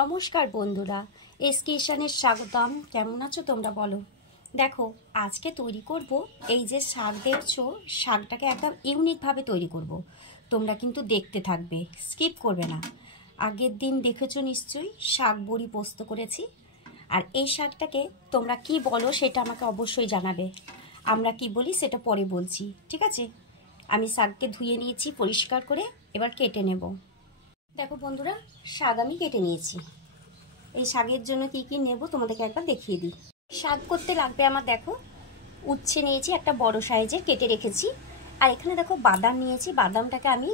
নমস্কার বন্ধুরা, এসকে কিচেনে স্বাগতম। কেমন আছো তোমরা বলো। দেখো আজকে তৈরি করব এই যে শাক দেখছো, শাকটাকে একদম ইউনিকভাবে তৈরি করব। তোমরা কিন্তু দেখতে থাকবে, স্কিপ করবে না। আগের দিন দেখেছো নিশ্চয়ই শাক বড়ি পোস্ত করেছি। আর এই শাকটাকে তোমরা কি বলো সেটা আমাকে অবশ্যই জানাবে। আমরা কি বলি সেটা পরে বলছি, ঠিক আছে। আমি শাককে ধুয়ে নিয়েছি পরিষ্কার করে, এবার কেটে নেব। দেখো বন্ধুরা, শাক আমি কেটে নিয়েছি। এই শাকের জন্য কি কি নেব তোমাদেরকে একবার দেখিয়ে দিই। শাক করতে লাগবে আমার, দেখো উচ্ছে নিয়েছি একটা বড় সাইজের, কেটে রেখেছি। আর এখানে দেখো বাদাম নিয়েছি, বাদামটাকে আমি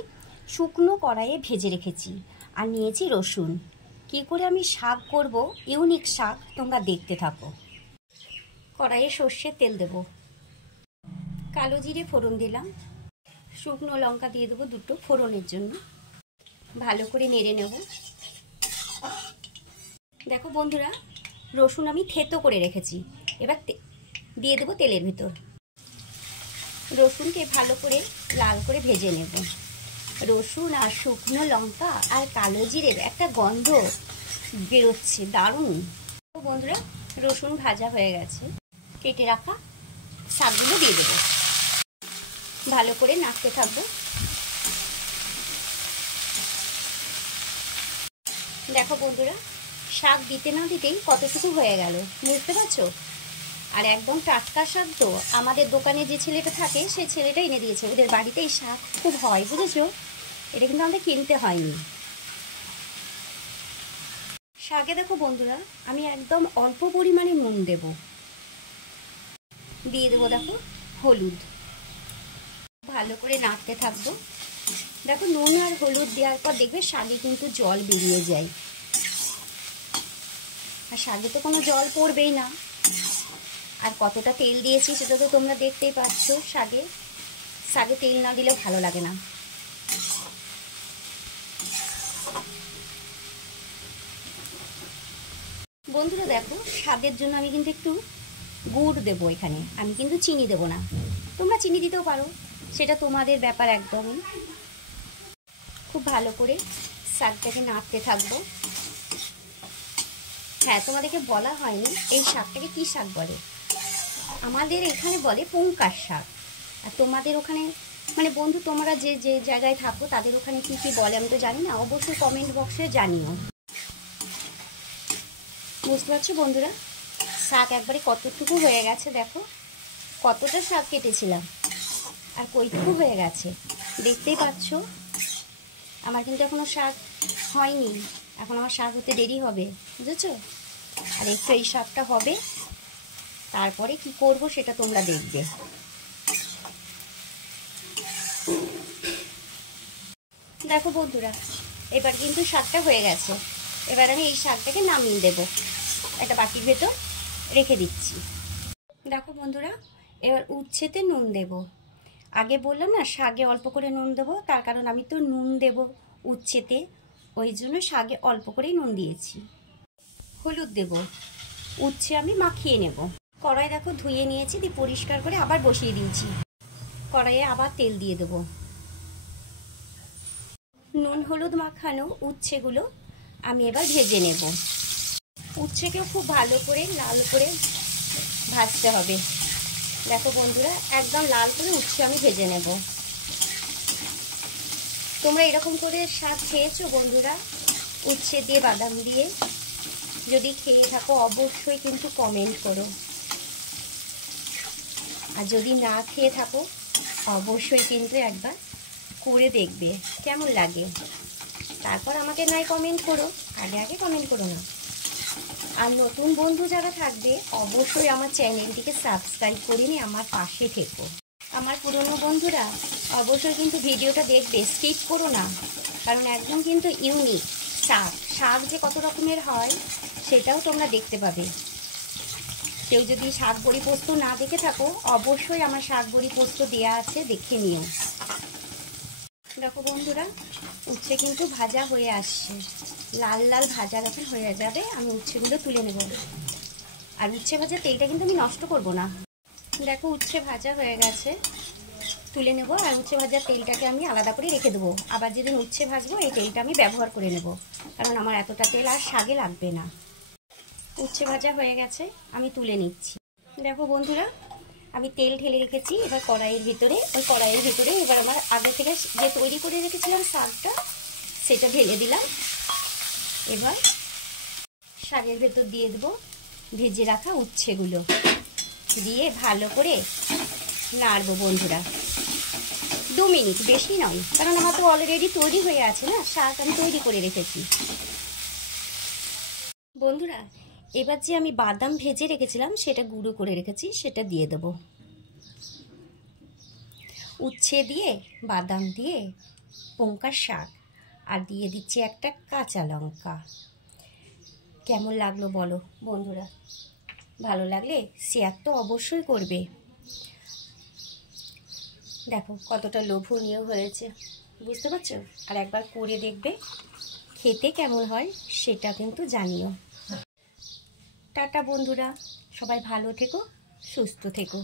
শুকনো কড়াইয়ে ভেজে রেখেছি। আর নিয়েছি রসুন। কি করে আমি শাক করব, ইউনিক শাক, তোমরা দেখতে থাকো। কড়াইয়ে সর্ষের তেল দেব, কালো জিরে ফোড়ন দিলাম, শুকনো লঙ্কা দিয়ে দেবো দুটো ফোড়নের জন্য। ভালো করে নেড়ে নেব। দেখো বন্ধুরা, রসুন আমি থেতো করে রেখেছি, এবার দিয়ে দেবো তেলের ভিতর। রসুনকে ভালো করে লাল করে ভেজে নেব। রসুন আর শুকনো লঙ্কা আর কালো জিরের একটা গন্ধ বেরোচ্ছে, দারুণ। বন্ধুরা, রসুন ভাজা হয়ে গেছে, কেটে রাখা শাকগুলো দিয়ে দেবো। ভালো করে নাড়তে থাকবো। দেখো বন্ধুরা, শাক দিতে না দিতেই কতটুকু হয়ে গেল, বুঝতে পারছো। আর একদম টাটকা শাক তো, আমাদের দোকানে যে ছেলেটা থাকে সেই ছেলেটা এনে দিয়েছে। ওদের বাড়িতে এই শাক খুব হয়, বুঝেছো। এটা কিন্তু আমাদের কিনতে হয়নি। শাকে দেখো বন্ধুরা, আমি একদম অল্প পরিমাণে নুন দেব, দিয়ে দেবো দেখো হলুদ। ভালো করে নাড়তে থাকবো। দেখো নুন আর হলুদ দেওয়ার পর দেখবে শাকে কিন্তু জল বেরিয়ে যায়। আর শাকে তো কোনো জল পড়বেই না। আর কতটা তেল দিয়েছি সেটা তো তোমরা দেখতেই পাচ্ছ। শাকে তেল না দিলে ভালো লাগে না। বন্ধুরা দেখো, স্বাদের জন্য আমি কিন্তু একটু গুড় দেবো এখানে, আমি কিন্তু চিনি দেবো না। তোমরা চিনি দিতেও পারো, সেটা তোমাদের ব্যাপার একদমই। খুব ভালো করে শাকটাকে নাড়তে থাকবো। হ্যাঁ, তোমাদেরকে বলা হয়নি এই শাকটাকে কি শাক বলে। আমাদের এখানে বলে পুঙ্কার শাক। আর তোমাদের ওখানে, মানে বন্ধু তোমরা যে যে জায়গায় থাকো তাদের ওখানে কি কি বলে আমি তো জানি না, অবশ্যই কমেন্ট বক্সে জানিও। বুঝতে পারছো বন্ধুরা, শাক একবারে কতটুকু হয়ে গেছে। দেখো কতটা শাক কেটেছিলাম আর কইটুকু হয়ে গেছে, দেখতেই পাচ্ছ। আমার কিন্তু এখনো শাক হয়নি, এখন আমার শাক হতে দেরি হবে, বুঝেছো। আর একটু এই শাকটা হবে, তারপরে কি করব সেটা তোমরা দেখবে। দেখো বন্ধুরা, এবার কিন্তু শাকটা হয়ে গেছে। এবার আমি এই শাকটাকে নামিয়ে দেব, একটা বাটির ভেতর রেখে দিচ্ছি। দেখো বন্ধুরা, এবার উচ্ছেতে নুন দেব। আগে বললাম না শাকে অল্প করে নুন দেবো, তার কারণ আমি তো নুন দেব উচ্ছেতে, ওই জন্য শাকে অল্প করেই নুন দিয়েছি। হলুদ দেব, উচ্ছে আমি মাখিয়ে নেব। কড়াই দেখো ধুয়ে নিয়েছি, দিয়ে পরিষ্কার করে আবার বসিয়ে দিয়েছি। কড়াইয়ে আবার তেল দিয়ে দেবো। নুন হলুদ মাখানো উচ্ছেগুলো আমি এবার ভেজে নেব। উচ্ছেকেও খুব ভালো করে লাল করে ভাজতে হবে। দেখো বন্ধুরা, একদম লাল করে উচ্ছে আমি ভেজে নেব। তোমরা এরকম করে শাক খেয়েছো বন্ধুরা, উচ্ছে দিয়ে বাদাম দিয়ে? যদি খেয়ে থাকো অবশ্যই কিন্তু কমেন্ট করো। আর যদি না খেয়ে থাকো অবশ্যই কিন্তু একবার করে দেখবে কেমন লাগে, তারপর আমাকে নয় কমেন্ট করো, আগে কমেন্ট করো না। আর নতুন বন্ধু যারা থাকবে অবশ্যই আমার চ্যানেলটিকে সাবস্ক্রাইব করে নিয়ে আমার পাশে থেকো। আমার পুরনো বন্ধুরা অবশ্যই কিন্তু ভিডিওটা দেখবে, স্কিপ করো না, কারণ একদম কিন্তু ইউনিক শাক যে কত রকমের হয় সেটাও তোমরা দেখতে পাবে। কেউ যদি শাক বড়ি পোস্ত না দেখে থাকো অবশ্যই আমার শাক বড়ি পোস্ত দেওয়া আছে, দেখে নিও। দেখো বন্ধুরা, উচ্ছে কিন্তু ভাজা হয়ে আসছে, লাল লাল ভাজা যখন হয়ে যাবে আমি উচ্ছেগুলো তুলে নেব। আর উচ্ছে ভাজা তেলটা কিন্তু আমি নষ্ট করব না। দেখো উচ্ছে ভাজা হয়ে গেছে, তুলে নেব। আর উচ্ছে ভাজার তেলটাকে আমি আলাদা করে রেখে দেবো, আবার যেদিন উচ্ছে ভাজবো এই তেলটা আমি ব্যবহার করে নেব। কারণ আমার এতটা তেল আর শাকে লাগবে না। উচ্ছে ভাজা হয়ে গেছে, আমি তুলে নিচ্ছি। দেখো বন্ধুরা, আমি তেল ঢেলে রেখেছি এবার কড়াইয়ের ভিতরে। ওই কড়াইয়ের ভিতরে এবার আমার আগে থেকে যে তৈরি করে রেখেছিলাম শাকটা, সেটা ঢেলে দিলাম। এবার শাকের ভেতর দিয়ে দেবো ভেজে রাখা উচ্ছেগুলো, দিয়ে ভালো করে নাড়বো বন্ধুরা। 2 মিনিট, বেশি নয়, কারণ আমার তো অলরেডি তৈরি হয়ে আছে না, শাক আমি তৈরি করে রেখেছি। বন্ধুরা, এবার যে আমি বাদাম ভেজে রেখেছিলাম সেটা গুঁড়ো করে রেখেছি, সেটা দিয়ে দেবো। উচ্ছে দিয়ে, বাদাম দিয়ে পঙ্কার শাক, আর দিয়ে দিচ্ছি একটা কাঁচা লঙ্কা। কেমন লাগলো বলো বন্ধুরা? ভালো লাগলে শেয়ার তো অবশ্যই করবে। দেখো কতটা লোভনীয় হয়েছে, বুঝতে পারছো? আর একবার করে দেখবে, খেতে কেমন হয় সেটা কিন্তু জানিও। টাটা বন্ধুরা, সবাই ভালো থেকো, সুস্থ থেকো।